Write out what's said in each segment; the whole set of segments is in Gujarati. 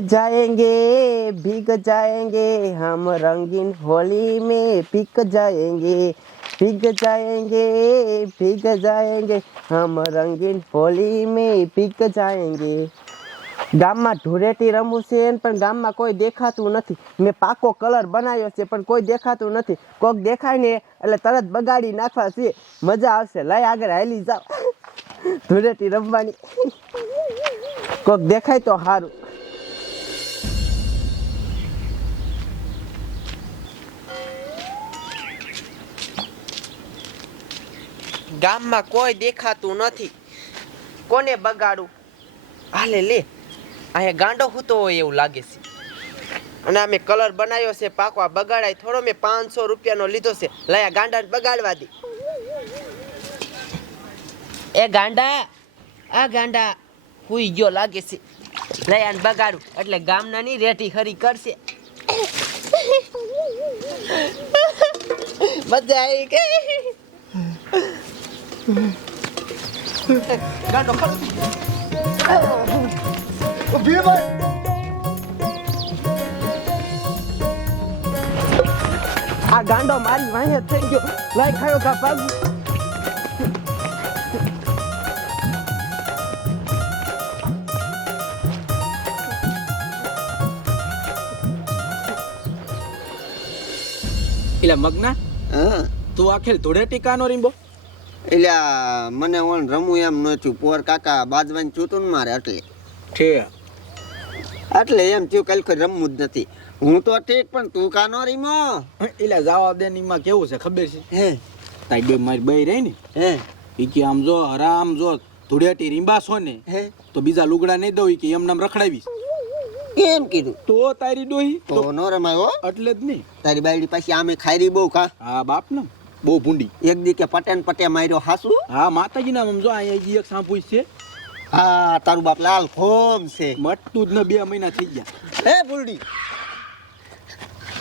जाएंगे, भीग जाएंगे, हम रंगीन होली में भीग जाएंगे भीग जाएंगे भीग जाएंगे, हम રંગીન હોલી મે ભીગ જાએંગે ગામમાં ઢોરેટી રમવું છે પણ ગામમાં કોઈ દેખાતું નથી. મેં પાકો કલર બનાવ્યો છે, પણ કોઈ દેખાતું નથી. કોઈક દેખાય ને, એટલે તરત બગાડી નાખવા છે. મજા આવશે. લઈ આગળ હાલી જાઓ. ધૂળેટી રમવાની. કોઈક દેખાય તો સારું ગામમાં કોઈ દેખાતું નથી. કોને બગાડું? હાલે લે. અહીંયા ગાંડો હૂતો હોય એવું લાગે છે. અને અમે કલર બનાવ્યો છે પાકો આ બગાડાય. થોડો મેં પાંચસો રૂપિયાનો લીધો છે. લયા ગાંડા બગાડવા દે. એ ગાંડા, આ ગાંડા હુઈ ગયો લાગે છે. લયાને બગાડું. એટલે ગામના ની રેટી ખરી કરશે. મજા આવી ગઈ. ગાંડો ખરો આ ગાંડો મારી વાંહે થઈ ગયો. લાઈ ખાયો કા પાગ એટલે મગના હા. તું આખેર ધૂળેટી કાનો રીંબો? એટલે મને ઓણ રમવું એમ ન થયું. પોર કાકા બાજવાની ચૂંટું મારે એટલે. છે. એટલે એમ થયું કાલ કોઈ રમવું જ નથી. હું તો ઠીક પણ તું કાનો રીમો એટલે જવાબ દે ની માં કેવું છે ખબર છે? હે. તાઈ બે મારી બઈ રહી ને હે. ઈ કે આમ જો હરામ જો ધૂળેટી રીંબા છો ને હે. તો બીજા લુગડા નહીં દઉં કે એમ નામ રખડાવીશ. કેમ કીધું? તો તારી ડોહી? તો નો રમાયો એટલે જ નહીં તારી બાયડી પાછી આમે ખાયરી બહુ ખા હા બાપ ને બહુ ભૂંડી. એક દી કે પટેન પટે માર્યો હાસુ. હા માતાજી ના જો અહીંયા એક સાંભળી છે. હા તારું બાપ લાલ ખોમ છે. મટતું જ ને બે મહિના થઈ ગયા. હે ભૂંડી.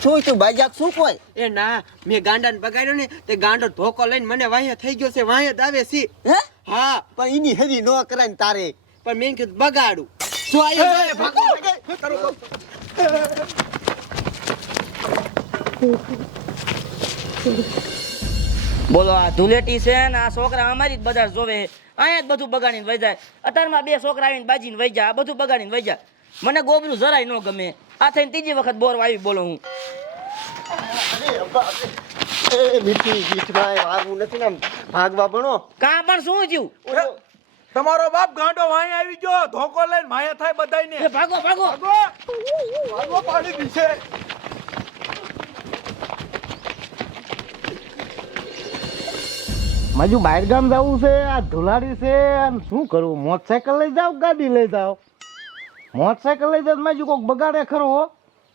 શું તું બાજાક શું કોઈ? એ ના મેં ગાંડાને બગાડ્યો ને તે ગાંડો ધોકો લઈને મને વાહ્ય થઈ ગયો છે વાહ્ય દાવે સી છે. હે? હા. પણ એની હેરી નો કરાય ને તારે. પણ મેં કીધું બગાડું. જો આયો જો, ભાગો. બોલો આ ધૂળેટી છે ને આ છોકરા અમારી જ બધા જોવે. અહીંયા જ બધું બગાડીને વહી જાય. અત્યારમાં બે છોકરા આવીને બાજીને વહી જાય. આ બધું બગાડીને વહી જાય. મને ગોબરું જરાય ન ગમે. આ થઈને ત્રીજી વખત બોર વાવી બોલો હું. ભાગવા ભણો કાં પણ શું થયું? તમારો બાપ ગાંડો વાંહે આવી ગયો. ધોકો લઈને માયા થાય બધાયને. એ ભાગો ભાગો. ભાગો. પાડી દીશે માજુ બહાર ગામ જવું છે, આ ધુલાડી છે અને શું કરવું મોટરસાયકલ લઈ જાઓ ગાડી લઈ જાવ મોટરસાયકલ લઈ જાઓ માજુ કોઈક બગાડે ખરો હો.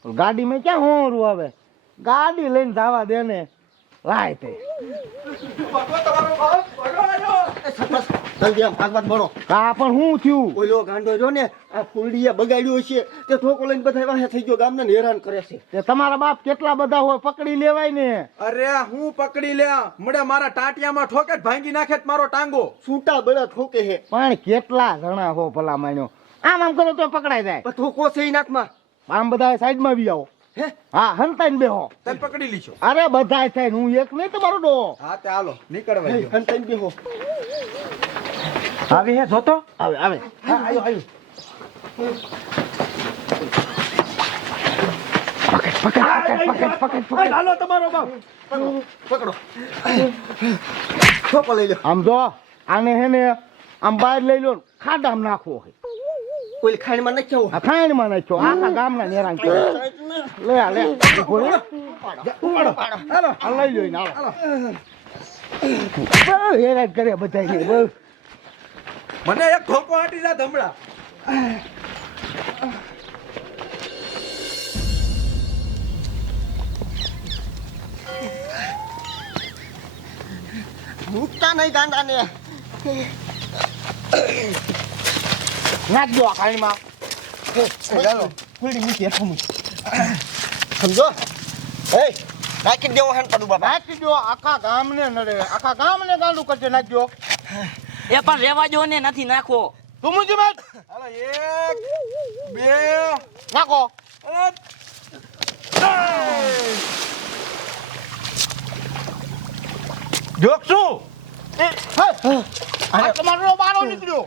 ગાડી મેં ક્યાં હોરું આવે? ગાડી લઈને જવા દે ને. લાય તે. જલ્દી આમ ભાગવા ભણો કા પણ શું થયું? ઓલો ગાંડો જો ને આ ફૂલડીએ બગાડ્યો છે તે ઠોકો લઈને બધા વાહે થઈ ગયો ગામને હેરાન કરે છે. તે તમારા બાપ કેટલા બધા હોય પકડી લેવાય ને. અરે હું પકડી લે. મડે મારા ટાટિયામાં ઠોકે ભાંગી નાખે મારો ટાંગો. છૂટા બળા ઠોકે હે પણ કેટલા જણા હો ભલા માન્યો આમ આમ કરો તો પકડાઈ જાય. પણ ઠોકો છે નાકમાં. આમ બધા સાઈડમાં બી આવો. હે? હા હંતાઈને બેહો. તને પકડી લીશો અરે બધા થાય હું એક નહીં તમારો ડો. હા તે હાલો નીકળવા હંતાઈને બેહો. આવી હે જોતો? આવે આવે. હા આવ્યો આવ્યો હાલો તમારો બાપ. પકડો છોપો લઈ લો આમ જો આને હે ને આમ બહાર લઈ લો ખાડામ નાખવો હે. કોઈ ખાણમાં નાખ્યો જવું આ ખાઈણમાં નાખ્યો આખા ગામના નેરાન કે લે આ લે ઉપાડો ઉપાડો હાલો લઈ લો હાલો. બહુ હેરાન કરે બધાય. બહુ મને એક ઠોકો આટી જા ધમડા મૂકતા નહીં ગાંડાને નાખજો આ ખાઈણમાં ચાલો. ફૂલડી મૂકી હેઠું મૂકી સમજો? એ નાખી દેવો હેન પડું બાબા નાખી દો આખા ગામને નડે. આખા ગામને ગાંડું કરજે નાખજો. એ પણ રેવા જો ને નથી નાખવો તું મૂકી મેં હાલો એક બે નાખો અને જોક શું આ તમારો બારો નીકળ્યો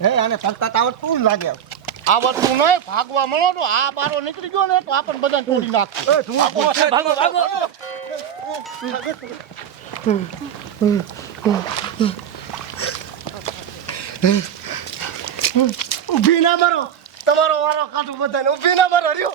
હે આને તરતા આવડતું લાગે આવડતું નહીં ભાગવા મળો તો આ બારો નીકળી ગયો ને તો આપણને બધાને તોડી નાખશે ભાગો ભાગો ઊભી ના મરો. તમારો વારો કાઢું બધાને. ઊભી ના મરો રહ્યો